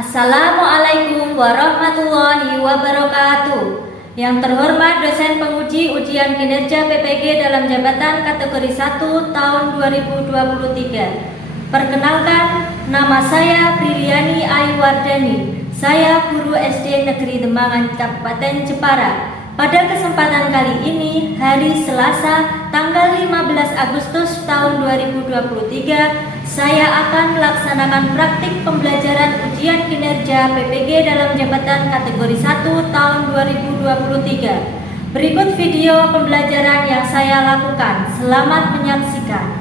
Assalamualaikum warahmatullahi wabarakatuh. Yang terhormat dosen penguji ujian kinerja PPG dalam jabatan kategori 1 tahun 2023. Perkenalkan, nama saya Briliani Ayu Wardani. Saya guru SD Negeri Dembangan Kabupaten Jepara. Pada kesempatan kali ini, hari Selasa, tanggal 15 Agustus tahun 2023, saya akan melaksanakan praktik pembelajaran ujian kinerja PPG dalam jabatan kategori 1 tahun 2023. Berikut video pembelajaran yang saya lakukan. Selamat menyaksikan.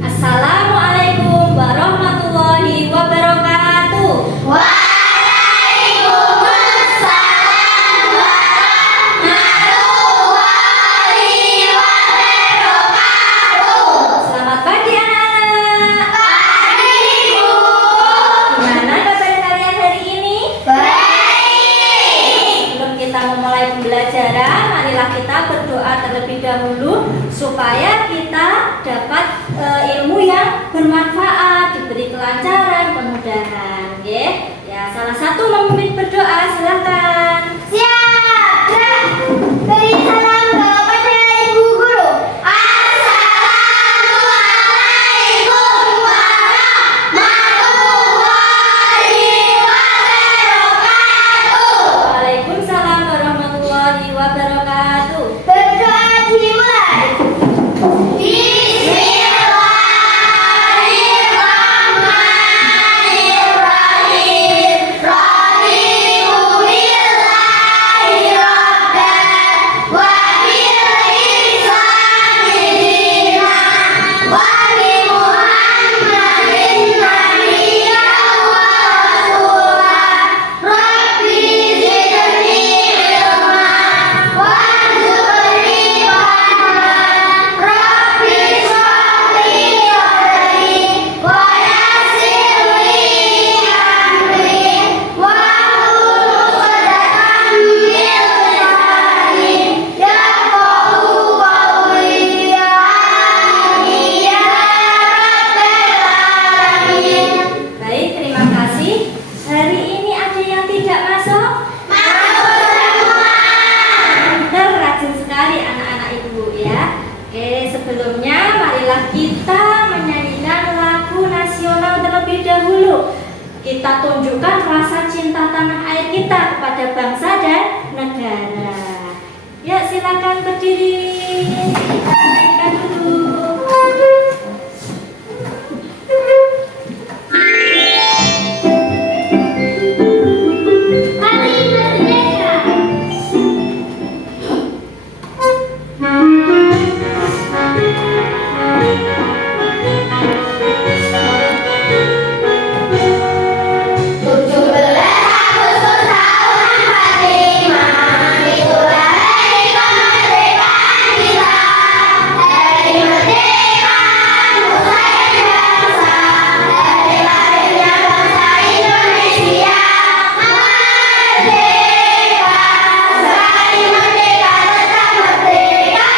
Assalamualaikum warahmatullahi wabarakatuh. Waalaikumsalam warahmatullahi wabarakatuh. Selamat pagi anak-anak. Pagi Bu. Gimana kabar kalian hari ini? Baik. Sebelum kita memulai pembelajaran, marilah kita berdoa terlebih dahulu supaya kita dapat ilmu yang bermanfaat, diberi kelancaran, kemudahan. Ya, salah satu memimpin berdoa, silakan. Siap. Beri salam kepada Ibu Guru. Assalamualaikum warahmatullahi wabarakatuh. Waalaikumsalam warahmatullahi wabarakatuh. Berdoa dimulai. Bismillahirrahmanirrahim. Raditu billahi rabban wa bil islami dinan wa bi Muhammadin nabiyyan wa rasulan. Rabbi zidni ilman warzuqni fahman. Rabbi shrah li sadri wa yassir li amri wahlul 'uqdatam min lisani yafqahu qawli. Amin ya rabbal alamin. Baik, terima kasih. Hari ini ada yang tidak masuk? Masuk semua. Pintar, rajin sekali anak-anak ibu ya. Oke, sebelumnya marilah kita menyanyikan lagu nasional terlebih dahulu. Kita tunjukkan rasa cinta tanah air kita kepada bangsa dan negara. Ya, silakan berdiri. Kita mainkan dulu. Hari Merdeka. Tujuh belas Agustus tahun 45, itulah hari kemerdekaan kita. Hari kemerdekaan nusa dan bangsa, dari lahirnya bangsa Indonesia. Merdeka, sekali merdeka tetap merdeka.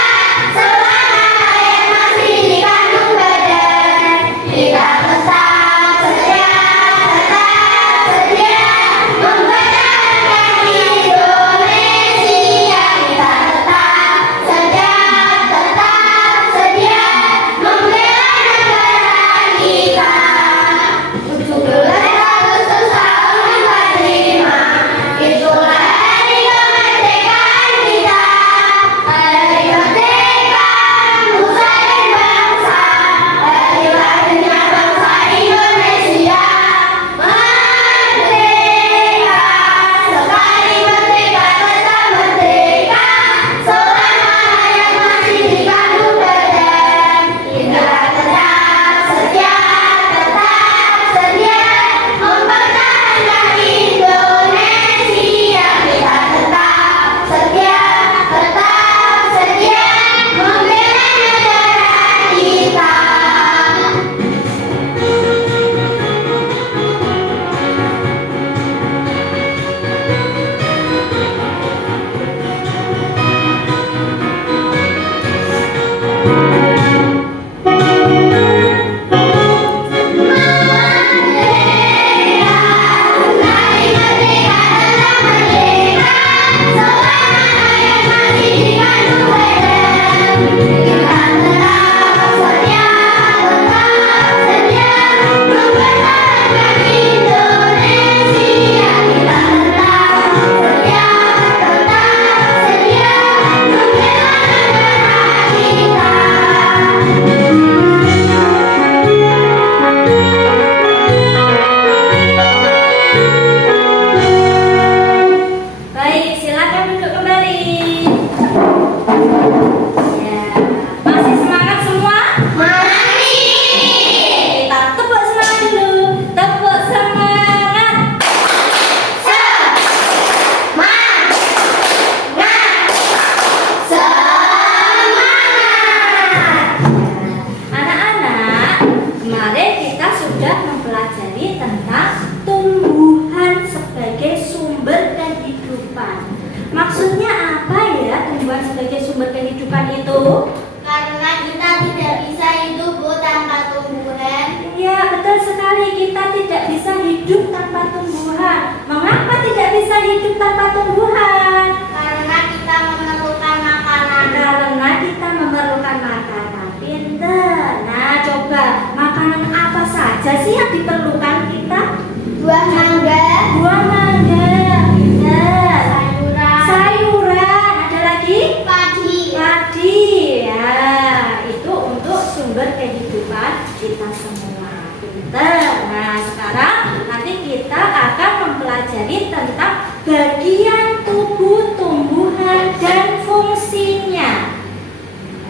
itu? Karena kita tidak bisa hidup tanpa tumbuhan. Iya, betul sekali. Kita tidak bisa hidup tanpa tumbuhan. Mengapa tidak bisa hidup tanpa tumbuhan? Karena kita memerlukan makanan. Karena kita memerlukan makanan. Pinter. Nah, coba makanan apa saja sih yang diperlukan kita? Buah mangga, Buah mangga. Pinter. sayuran, Sayuran. Ada lagi? padi. Padi. Ya, itu untuk sumber kehidupan kita semua. Pinter. Nah, sekarang nanti kita akan mempelajari tentang bagian tubuh tumbuhan dan fungsinya.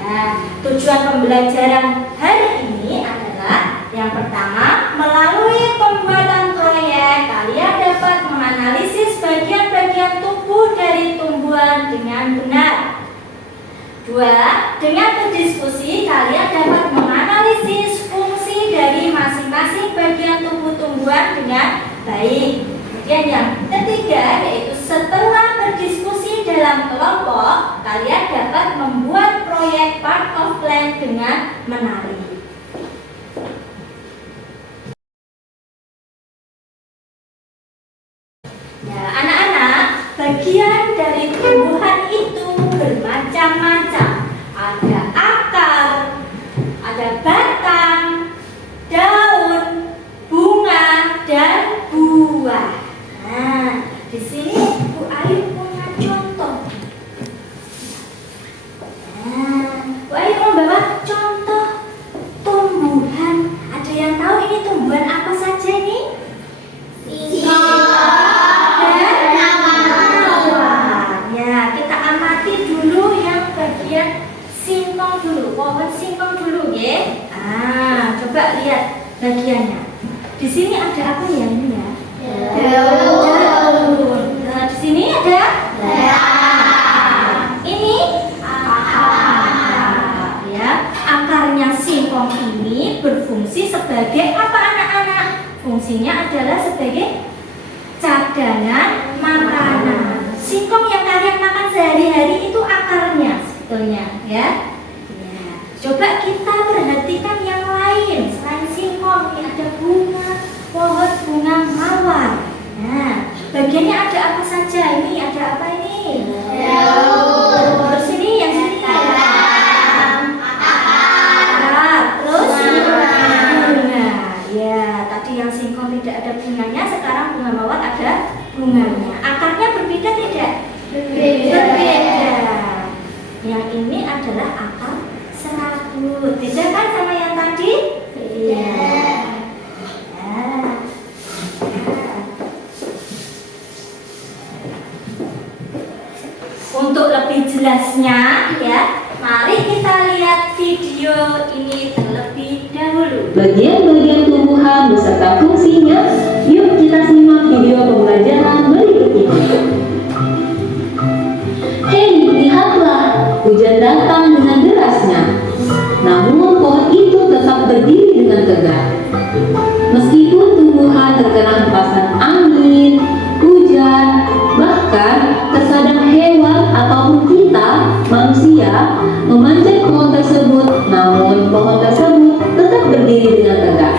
Nah, tujuan pembelajaran hari ini adalah yang pertama, melalui pembuatan proyek kalian dapat menganalisis bagian-bagian tubuh dari tumbuhan dengan benar. Dua, dengan berdiskusi kalian dapat menganalisis fungsi dari masing-masing bagian tubuh tumbuhan dengan baik. Kemudian yang ketiga yaitu setelah berdiskusi dalam kelompok, kalian dapat membuat proyek part of plan dengan menarik. Ya, anak-anak, bagian dari tumbuhan itu bermacam-macam. Ada akar, ada batang, daun, bunga, dan buah. Nah, di sini Bu Ayu punya contoh. Nah, Bu Ayu membawa contoh tumbuhan. Ada yang tahu ini tumbuhan apa saja nih? Ya, kita amati dulu yang bagian singkong dulu, pohon singkong dulu, ya. Coba lihat bagiannya. Di sini ada apa ya ini ya? Daun. Nah, di sini ada ini akar. Ya, akarnya singkong ini berfungsi sebagai apa anak-anak? Fungsinya adalah sebagai cadangan makanan. Singkong yang kalian makan sehari-hari itu akarnya sebetulnya, ya. Coba kita perhatikan yang lain selain singkong. Ini ada bunga, pohon bunga mawar. Nah, bagiannya ada apa saja? Ini ada apa ini? Terus ini yang sini akar. Terus bunga. Ya, tadi yang singkong tidak ada bunganya, sekarang bunga mawar ada bunganya. Akarnya berbeda tidak? Berbeda. Yang ini adalah akar serabut. Beda kan sama yang tadi? Iya. Untuk lebih jelasnya, ya, mari kita lihat video ini terlebih dahulu. Bagian-bagian tumbuhan beserta fungsinya, yuk kita simak video pembelajaran berikut ini. Hei, lihatlah, hujan datang dengan derasnya. Namun pohon itu tetap berdiri dengan tegak. Meskipun tumbuhan terkena hempasan angin, hujan, bahkan terkadang hewan ataupun kita, manusia, memanjat pohon tersebut, namun pohon tersebut tetap berdiri dengan tegak.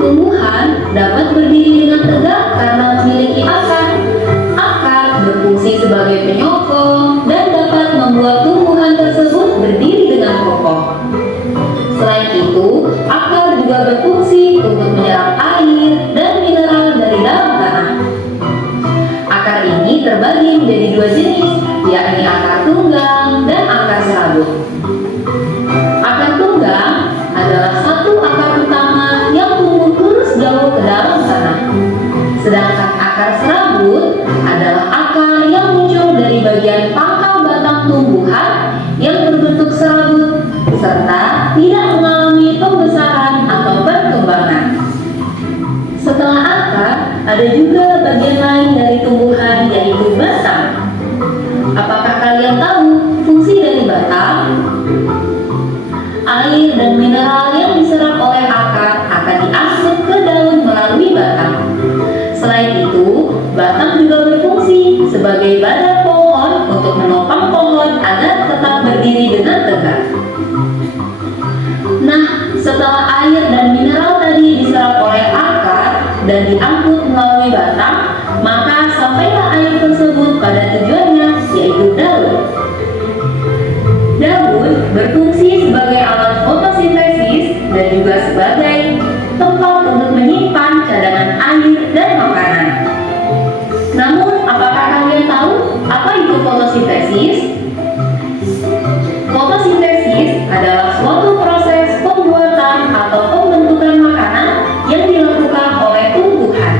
Tumbuhan dapat berdiri dengan tegak karena memiliki akar. Akar berfungsi sebagai penyokong dan dapat membuat tumbuhan tersebut berdiri dengan kokoh. Selain itu, akar juga berfungsi untuk menyerap air dan mineral dari dalam tanah. Akar ini terbagi menjadi dua jenis, yakni akar tunggang dan akar serabut. Akar tunggang adalah satu akar utama yang tumbuh lurus jauh ke dalam tanah. Sedangkan akar serabut adalah akar yang muncul dari bagian pangkal batang tumbuhan yang berbentuk serabut serta tidak mengalami pembesaran atau perkembangan. Setelah akar, ada juga bagian lain dari tumbuhan yaitu batang. Apakah kalian tahu fungsi dari batang? Air dan mineral yang diserap oleh akar akan diangkut ke daun melalui batang. Selain itu, batang juga berfungsi sebagai badan pohon untuk menopang pohon agar tetap berdiri berdiri dengan tegak. Nah, setelah air dan mineral tadi diserap oleh akar dan diangkut melalui batang, maka sampailah air tersebut pada tujuannya, yaitu daun. Daun berfungsi sebagai alat fotosintesis dan juga sebagai tempat untuk menyimpan cadangan air dan makanan. Namun, apakah kalian tahu apa itu fotosintesis? Fotosintesis adalah suatu proses pembuatan atau pembentukan makanan yang dilakukan oleh tumbuhan,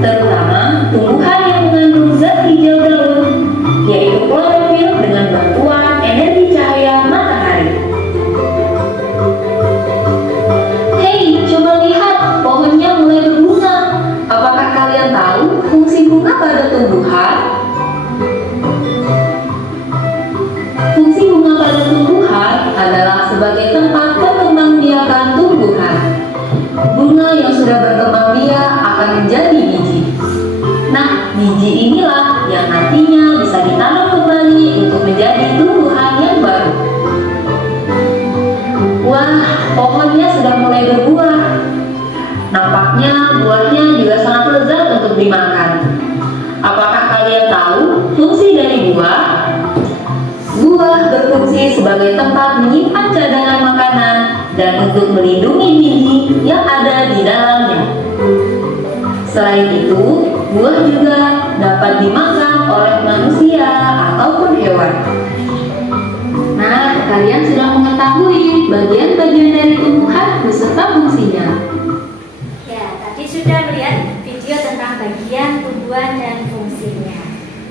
terutama tumbuhan yang mengandung zat hijau daun, yaitu klorofil dengan bantuan energi cahaya matahari. Hei, coba lihat, pohonnya mulai berbunga. Apakah kalian tahu fungsi bunga pada tumbuhan? Fungsi bunga pada tumbuhan adalah sebagai tempat perkembangbiakan tumbuhan. Bunga yang sudah berkembang biak akan menjadi biji. Nah, biji inilah yang nantinya bisa ditanam kembali untuk menjadi tumbuhan yang baru. Wah, pohonnya sudah mulai berbuah. Nampaknya buahnya juga sangat lezat untuk dimakan. Apakah kalian tahu fungsi dari buah? Buah berfungsi sebagai tempat menyimpan cadangan makanan dan untuk melindungi biji yang ada di dalamnya. Selain itu, buah juga dapat dimakan oleh manusia ataupun hewan. Nah, kalian sudah mengetahui bagian-bagian dari tumbuhan beserta fungsinya. Ya, tadi sudah melihat video tentang bagian tumbuhan dan fungsinya.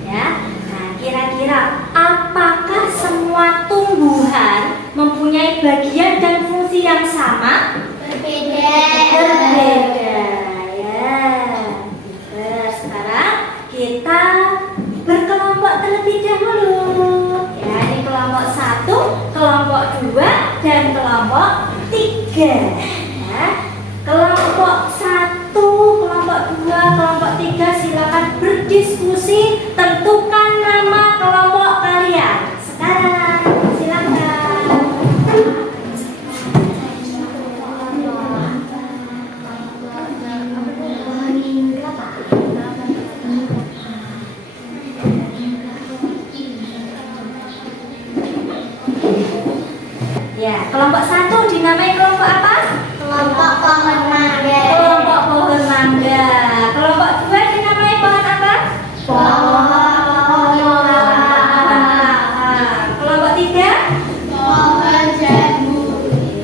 Ya, nah kira-kira apakah semua tumbuhan mempunyai bagian dan fungsi yang sama? Berbeda. Berbeda. Ya. Sekarang kita berkelompok terlebih dahulu. Ya, ini kelompok 1, kelompok 2, dan kelompok 3. Ya. Kelompok 1, kelompok 2, kelompok 3 silakan berdiskusi, tentukan nama kelompok kalian. Sekarang silakan. Ya, kelompok 1 dinamai kelompok apa? Kelompok pohon mangga. Kelompok pohon mangga. Kelompok 2 dinamai pohon apa? Pohon kelapa. Kelompok 3? Pohon jambu.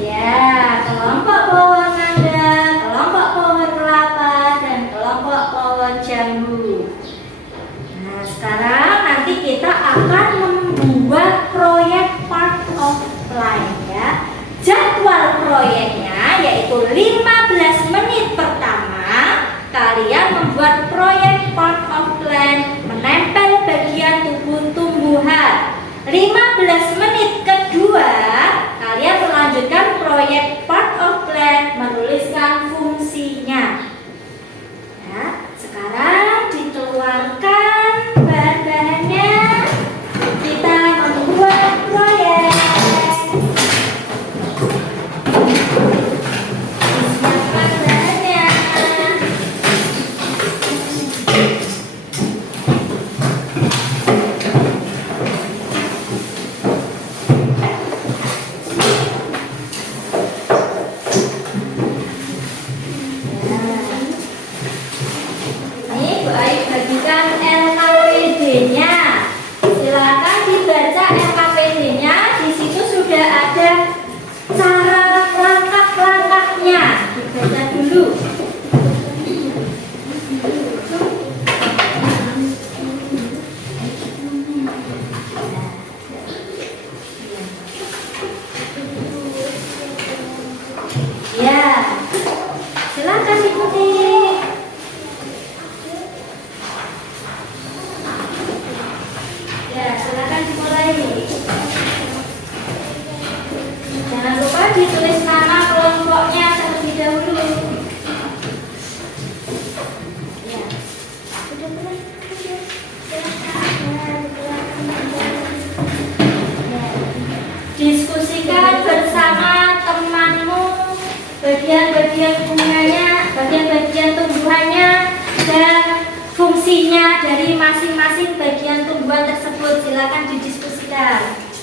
Ya, kelompok pohon mangga, kelompok pohon kelapa, dan kelompok pohon jambu. Nah, sekarang nanti kita akan membuat proyek part of life ya. Jadwal proyeknya yaitu 15 menit pertama kalian membuat bagian-bagian tumbuhannya dan fungsinya dari masing-masing bagian tumbuhan tersebut. Silakan didiskusikan.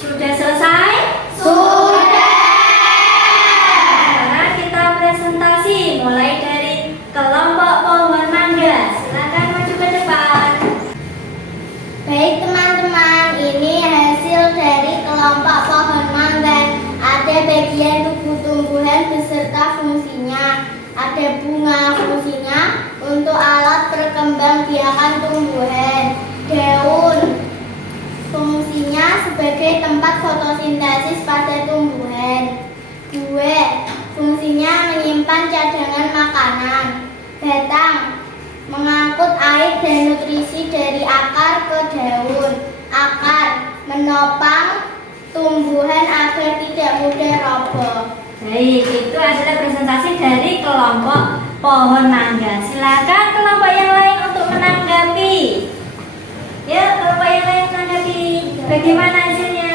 Sudah selesai? Sudah. Sekarang kita presentasi mulai dari kelompok pohon mangga. Silakan maju ke depan. Baik teman-teman, ini hasil dari kelompok pohon mangga. Ada bagian tubuh tumbuhan beserta fungsinya. Ada bunga, fungsinya untuk alat perkembangbiakan tumbuhan. Daun, fungsinya sebagai tempat fotosintesis pada tumbuhan. Buah, fungsinya menyimpan cadangan makanan. Batang, mengangkut air dan nutrisi dari akar ke daun. Akar, menopang tumbuhan agar tidak mudah roboh. Baik, itu adalah presentasi dari kelompok pohon mangga. Silakan kelompok yang lain untuk menanggapi. Ya, kelompok yang lain menanggapi. Bagaimana hasilnya?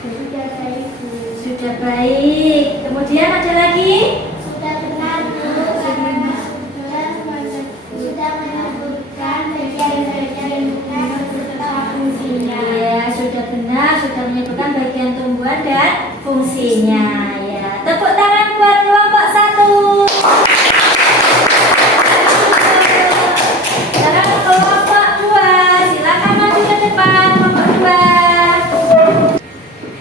Sudah baik, Bu. Sudah baik. Kemudian ada lagi? Sudah benar, Bu. Sudah menyebutkan bagian-bagian tumbuhan beserta fungsinya. Ya, sudah benar, sudah menyebutkan bagian tumbuhan dan fungsinya. Ya, tepuk tangan buat kelompok 1. Sekarang kelompok 2. Silakan maju ke depan, kelompok 2.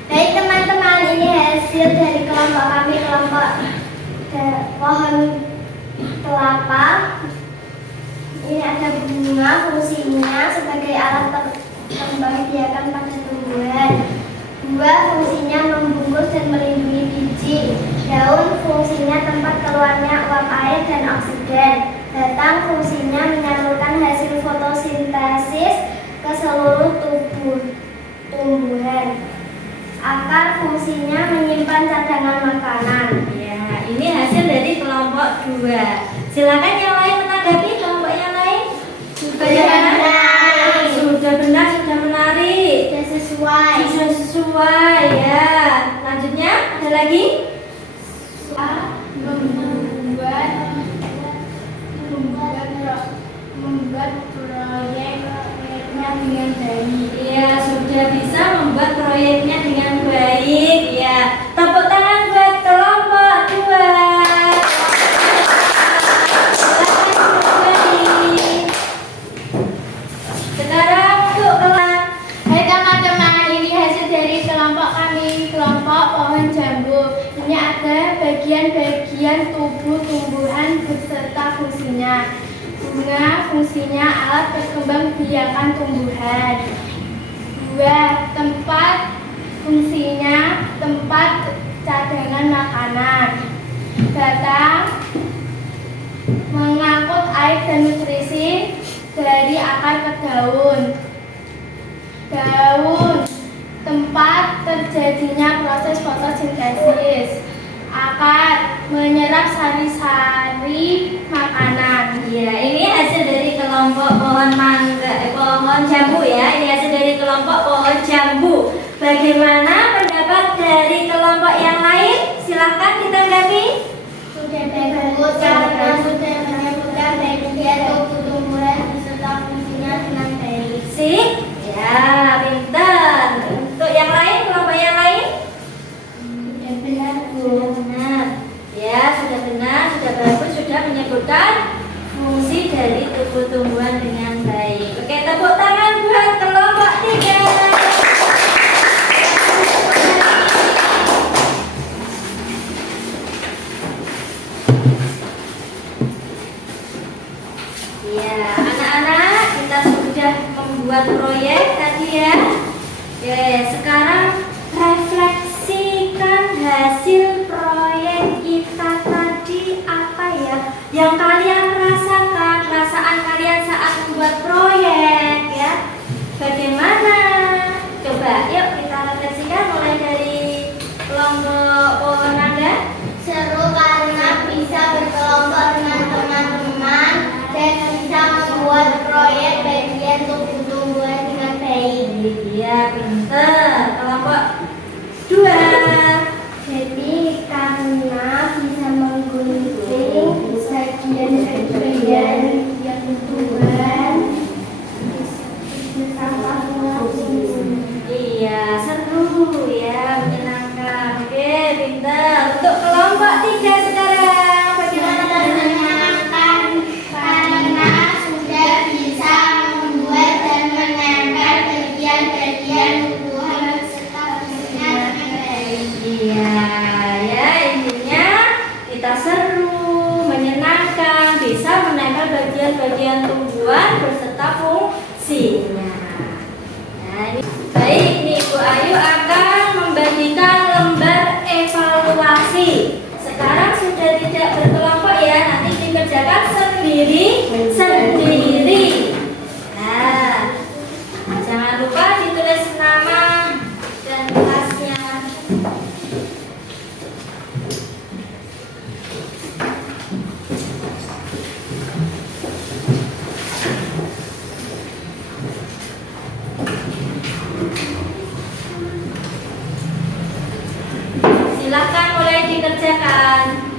Baik teman-teman, ini hasil dari kelompok kami, kelompok pohon kelapa. Ini ada bunga, fungsinya sebagai alat perkembangbiakan pada tumbuhan. Buah, fungsinya membungkus dan melindungi biji. Daun, fungsinya tempat keluarnya uap air dan oksigen. Batang, fungsinya menyalurkan hasil fotosintesis ke seluruh tubuh tumbuhan. Akar, fungsinya menyimpan cadangan makanan. Ya, ini hasil dari kelompok 2. Silakan yang lain menanggapi kelompok yang lain. Bagaimana? Sudah benar, sudah menarik. Sudah sesuai. Sudah sesuai ya. Lanjutnya ada lagi? Membuat proyeknya dengan baik. Ya, sudah bisa membuat proyeknya dengan baik ya. Tepuk tangan buat kelompok 2. Sekarang untuk kelas. Hai teman-teman, ini hasil dari kelompok kami, kelompok pohon jambu. Ini ada bagian-bagian tubuh tumbuhan beserta fungsinya. Bunga, fungsinya alat perkembangbiakan tumbuhan. Buah, tempat, fungsinya tempat cadangan makanan. Batang, mengangkut air dan nutrisi dari akar ke daun. Daun, tempat terjadinya proses fotosintesis. Akar, menyerap sari-sari makanan. Ya, ini hasil dari kelompok pohon mangga, pohon jambu ya. Ini hasil dari kelompok pohon jambu. Bagaimana pendapat dari kelompok yang lain? Silahkan ditanggapi. Sudah bagus karena sudah menyebutkan bagian tubuh tumbuhan beserta fungsinya dengan baik. Sip. Ya, pintar. Untuk yang lain, kelompok yang lain? Sudah benar, Bu. Sudah benar. Ya, sudah benar, sudah bagus, sudah menyebutkan fungsi dari tubuh tumbuhan dengan baik. Oke, tepuk tangan buat kelompok 3. Ya, anak-anak, kita sudah membuat proyek tadi ya. Oke, sekarang refleksikan hasil proyek kita tadi apa ya? Yang kalian rasakan, perasaan kalian saat membuat proyek ya. Bagaimana? Coba, yuk bagian yang tumbuhan bersama Iya, seru ya, menyenangkan. Oke, pintar. Untuk kelompok 3 sekarang, bagaimana caranya? menyenangkan karena sudah bisa membuat dan menempel bagian-bagian tumbuhan beserta fungsinya dengan baik. Iya, ya intinya kita seru, menyenangkan, bisa menempel bagian-bagian tumbuhan beserta fungsinya. Nah, ini baik, nih Bu Ayu akan membagikan lembar evaluasi. Sekarang sudah tidak berkelompok ya, nanti dikerjakan sendiri. Nah, jangan lupa ditulis nama dan kelasnya. Silakan mulai dikerjakan.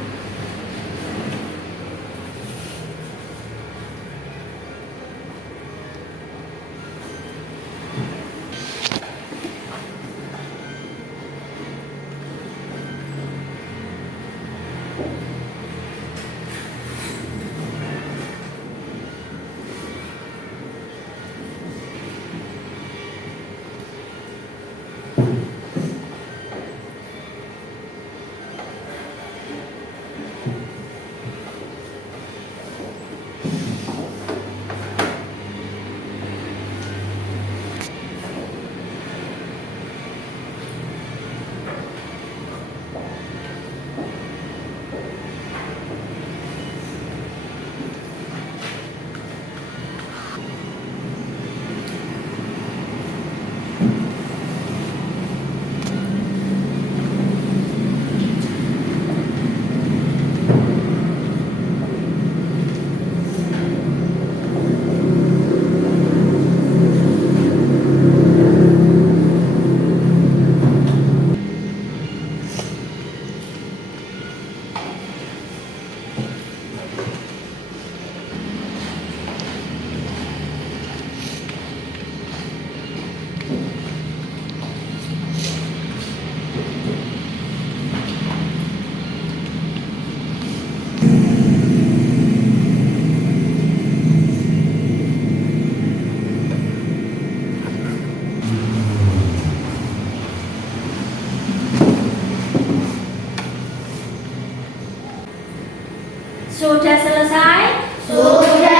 Sudah selesai? Sudah.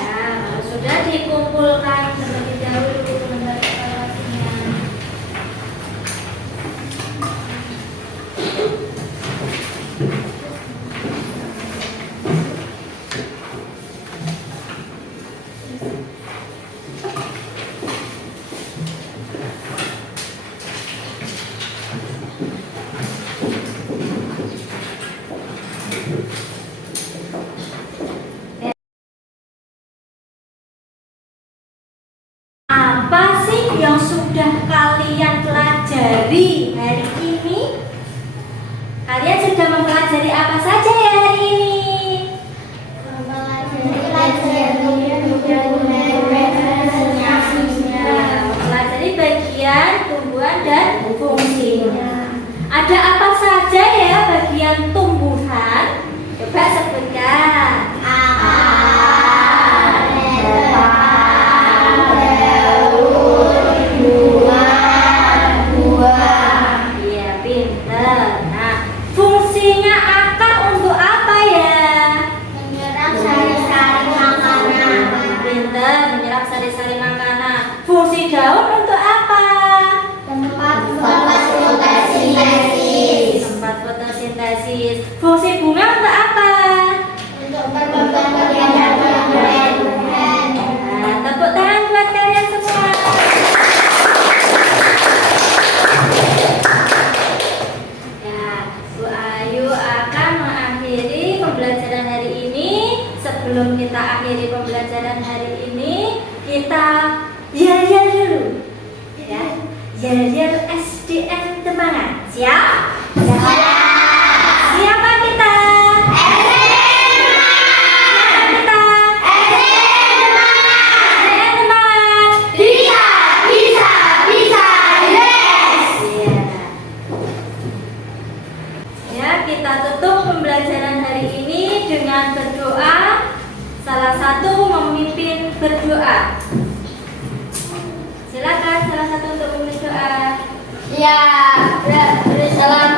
Nah, kalau sudah dikumpulkan terlebih dahulu lembar evaluasinya. Apa sih yang sudah kalian pelajari hari ini? Kalian sudah mempelajari apa saja ya hari ini? Mempelajari bagian tumbuhan dan fungsinya. Ada apa saja ya bagian tumbuhan? Coba sebutkan. Iya, pinter. Nah, fungsinya akar untuk apa ya? Menyerap sari-sari makanan. Pinter, menyerap sari-sari makanan. Fungsi daun untuk apa? Tempat fotosintesis. Tempat fotosintesis. Fungsi bunga untuk apa? Untuk berkembang biak tumbuhan. Nah, tepuk tangan buat kalian semua. Ya, Bu Ayu akan mengakhiri pembelajaran hari ini. Sebelum kita akhiri pembelajaran hari ini, kita yel-yel dulu. Ya, yel-yel SDN Temangan. Siap? Siapa kita? dengan berdoa. Salah satu memimpin berdoa. Silakan salah satu untuk memimpin doa. Ya, bersalam